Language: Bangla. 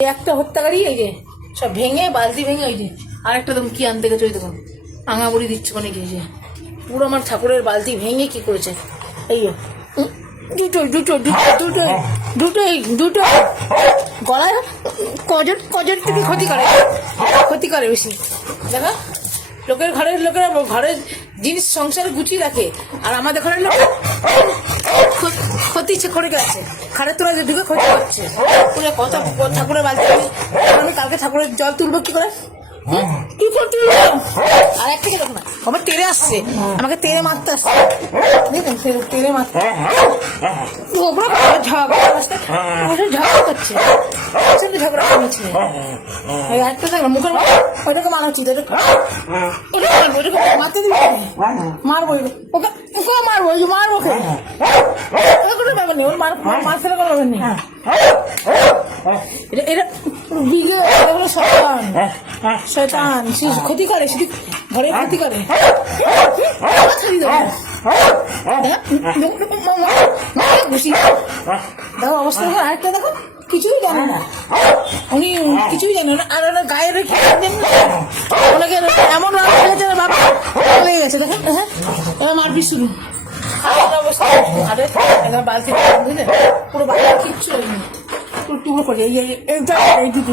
একটা হত্যাকারী এই যে সব ভেঙে বালতি ভেঙে ওই যে আরেকটা তুমি কি আনতে গেছো ওই দেখুন আঙাবুড়ি দিচ্ছে কোনে গিয়ে পুরো আমার ঠাকুরের বালতি ভেঙে কি করেছে এই দুটো দুটো দুটো দুটো দুটো গলায় কজন থেকে ক্ষতি করে বেশি দেখো লোকের ঘরের জিনিস সংসারে গুছিয়ে রাখে আর আমাদের ঘরের লোক ক্ষতি করে গেছে খাড়ের তোরা ঢুকে ক্ষতি করছে পুরো কত ঠাকুরের বালতি আমি কালকে ঠাকুরের জল তুলবো কি করে কি করতে আর এক থেকে দেখো না আমার তেরে আসছে আমাকে তেরে মারতে আসছে দেখুন তেরে মারতে ঝগড়া করছে ঝগড়া করেছে একটা দেখ না মুখের ওইটাকে মারা উচিত মারতে দিবি মারবো ওকে ওকে মারবো মারবো কোনো ব্যাপার নেই ওর মার ফেলে কোনো ব্যাপার নেই এটা বিঘে হলো শয়তান ক্ষতি করে শুধু ঘরে ক্ষতি করে দেখো অবস্থা দেখো আরেকটা দেখো কিছুই জানে না উনি কিছুই জানে না আর ওরা গায়ে রেখে ওনাকে এমন বাবা হয়ে গেছে দেখেন হ্যাঁ এবার মারবি শুরু অবস্থা আরে বালতি বুঝলেন পুরো বাড়ি কিচ্ছু হয়নি টুকরো করে এই দুটো